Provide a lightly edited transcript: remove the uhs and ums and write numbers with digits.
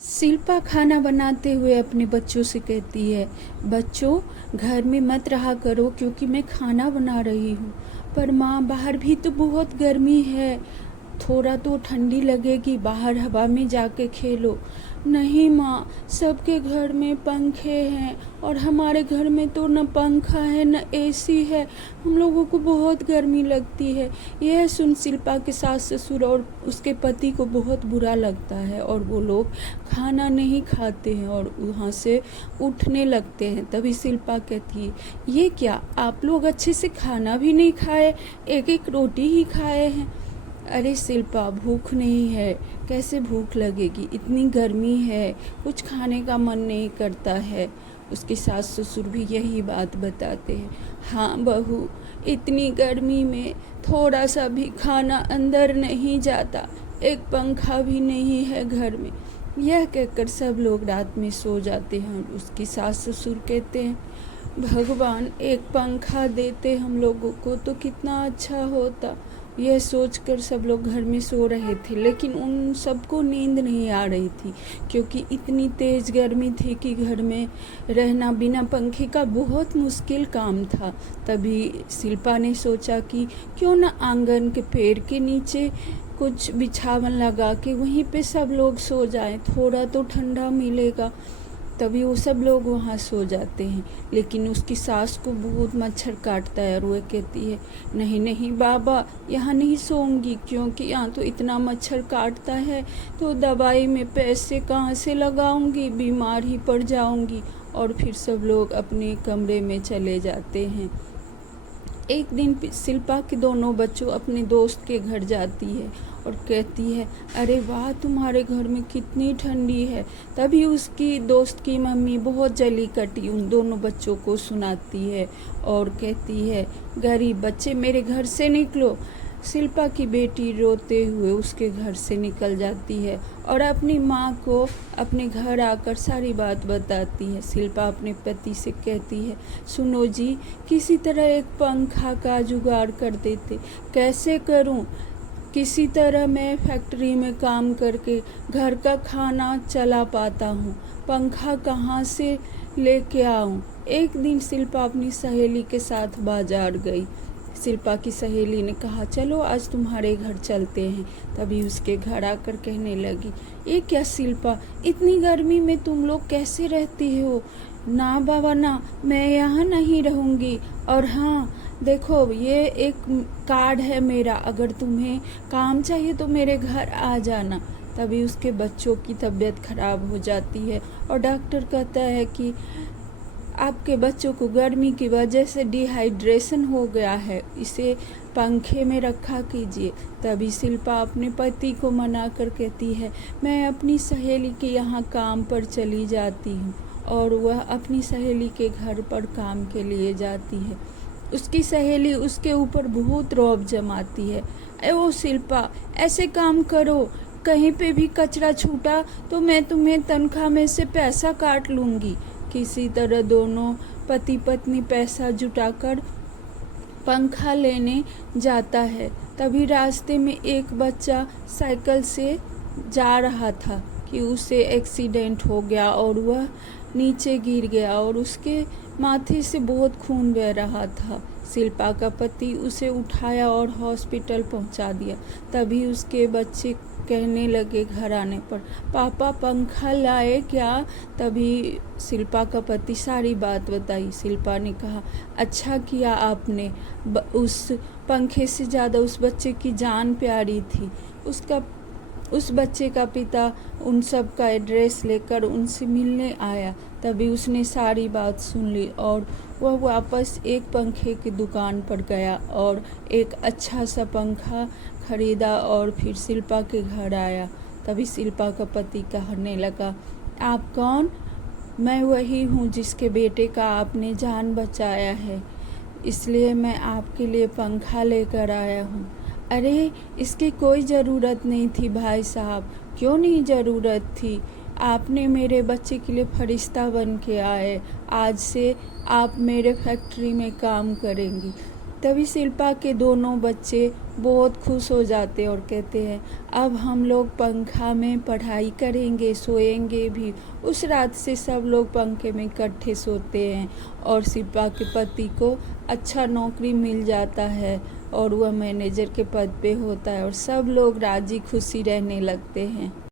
शिल्पा खाना बनाते हुए अपने बच्चों से कहती है, बच्चों घर में मत रहा करो क्योंकि मैं खाना बना रही हूँ। पर माँ बाहर भी तो बहुत गर्मी है, थोड़ा तो ठंडी लगेगी, बाहर हवा में जाके खेलो। नहीं माँ, सबके घर में पंखे हैं और हमारे घर में तो न पंखा है न एसी है, हम लोगों को बहुत गर्मी लगती है। यह सुन शिल्पा के सास ससुर और उसके पति को बहुत बुरा लगता है और वो लोग खाना नहीं खाते हैं और वहाँ से उठने लगते हैं। तभी शिल्पा कहती है, ये क्या आप लोग अच्छे से खाना भी नहीं खाए, एक एक रोटी ही खाए हैं। अरे शिल्पा, भूख नहीं है, कैसे भूख लगेगी, इतनी गर्मी है, कुछ खाने का मन नहीं करता है। उसके सास ससुर भी यही बात बताते हैं। हाँ बहू, इतनी गर्मी में थोड़ा सा भी खाना अंदर नहीं जाता, एक पंखा भी नहीं है घर में। यह कहकर सब लोग रात में सो जाते हैं। उसकी सास ससुर कहते हैं, भगवान एक पंखा देते हम लोगों को तो कितना अच्छा होता। यह सोचकर सब लोग घर में सो रहे थे, लेकिन उन सबको नींद नहीं आ रही थी क्योंकि इतनी तेज़ गर्मी थी कि घर में रहना बिना पंखे का बहुत मुश्किल काम था। तभी शिल्पा ने सोचा कि क्यों न आंगन के पेड़ के नीचे कुछ बिछावन लगा के वहीं पे सब लोग सो जाएं, थोड़ा तो ठंडा मिलेगा। तभी वो सब लोग वहाँ सो जाते हैं, लेकिन उसकी सास को बहुत मच्छर काटता है और वह कहती है, नहीं नहीं बाबा, यहाँ नहीं सोऊंगी क्योंकि यहाँ तो इतना मच्छर काटता है, तो दवाई में पैसे कहाँ से लगाऊंगी, बीमार ही पड़ जाऊंगी। और फिर सब लोग अपने कमरे में चले जाते हैं। एक दिन शिल्पा के दोनों बच्चों अपने दोस्त के घर जाती है और कहती है, अरे वाह, तुम्हारे घर में कितनी ठंडी है। तभी उसकी दोस्त की मम्मी बहुत जली कटी उन दोनों बच्चों को सुनाती है और कहती है, गरीब बच्चे मेरे घर से निकलो। शिल्पा की बेटी रोते हुए उसके घर से निकल जाती है और अपनी माँ को अपने घर आकर सारी बात बताती है। शिल्पा अपने पति से कहती है, सुनो जी, किसी तरह एक पंखा का जुगाड़ कर देते। कैसे करूँ? किसी तरह मैं फैक्ट्री में काम करके घर का खाना चला पाता हूँ, पंखा कहाँ से लेके आऊँ? एक दिन शिल्पा अपनी सहेली के साथ बाजार गई। शिल्पा की सहेली ने कहा, चलो आज तुम्हारे घर चलते हैं। तभी उसके घर आकर कहने लगी, ये क्या शिल्पा, इतनी गर्मी में तुम लोग कैसे रहती हो? ना बाबा ना, मैं यहाँ नहीं रहूँगी। और हाँ देखो, ये एक कार्ड है मेरा, अगर तुम्हें काम चाहिए तो मेरे घर आ जाना। तभी उसके बच्चों की तबीयत खराब हो जाती है और डॉक्टर कहता है कि आपके बच्चों को गर्मी की वजह से डिहाइड्रेशन हो गया है, इसे पंखे में रखा कीजिए। तभी शिल्पा अपने पति को मना कर कहती है, मैं अपनी सहेली के यहाँ काम पर चली जाती हूँ। और वह अपनी सहेली के घर पर काम के लिए जाती है। उसकी सहेली उसके ऊपर बहुत रौब जमाती है, ओ शिल्पा, ऐसे काम करो, कहीं पे भी कचरा छूटा तो मैं तुम्हें तनख्वाह में से पैसा काट लूँगी। किसी तरह दोनों पति पत्नी पैसा जुटाकर पंखा लेने जाता है। तभी रास्ते में एक बच्चा साइकिल से जा रहा था कि उसे एक्सीडेंट हो गया और वह नीचे गिर गया और उसके माथे से बहुत खून बह रहा था। शिल्पा का पति उसे उठाया और हॉस्पिटल पहुंचा दिया। तभी उसके बच्चे कहने लगे घर आने पर, पापा पंखा लाए क्या? तभी शिल्पा का पति सारी बात बताई। शिल्पा ने कहा, अच्छा किया आपने, उस पंखे से ज़्यादा उस बच्चे की जान प्यारी थी। उस बच्चे का पिता उन सब का एड्रेस लेकर उनसे मिलने आया। तभी उसने सारी बात सुन ली और वह वापस एक पंखे की दुकान पर गया और एक अच्छा सा पंखा खरीदा और फिर शिल्पा के घर आया। तभी शिल्पा का पति कहने लगा, आप कौन? मैं वही हूँ जिसके बेटे का आपने जान बचाया है, इसलिए मैं आपके लिए पंखा लेकर आया हूँ। अरे इसकी कोई ज़रूरत नहीं थी भाई साहब। क्यों नहीं ज़रूरत थी? आपने मेरे बच्चे के लिए फरिश्ता बन के आए, आज से आप मेरे फैक्ट्री में काम करेंगी। तभी शिल्पा के दोनों बच्चे बहुत खुश हो जाते और कहते हैं अब हम लोग पंखा में पढ़ाई करेंगे, सोएंगे भी। उस रात से सब लोग पंखे में इकट्ठे सोते हैं और शिल्पा के पति को अच्छा नौकरी मिल जाता है और वह मैनेजर के पद पे होता है और सब लोग राजी खुशी रहने लगते हैं।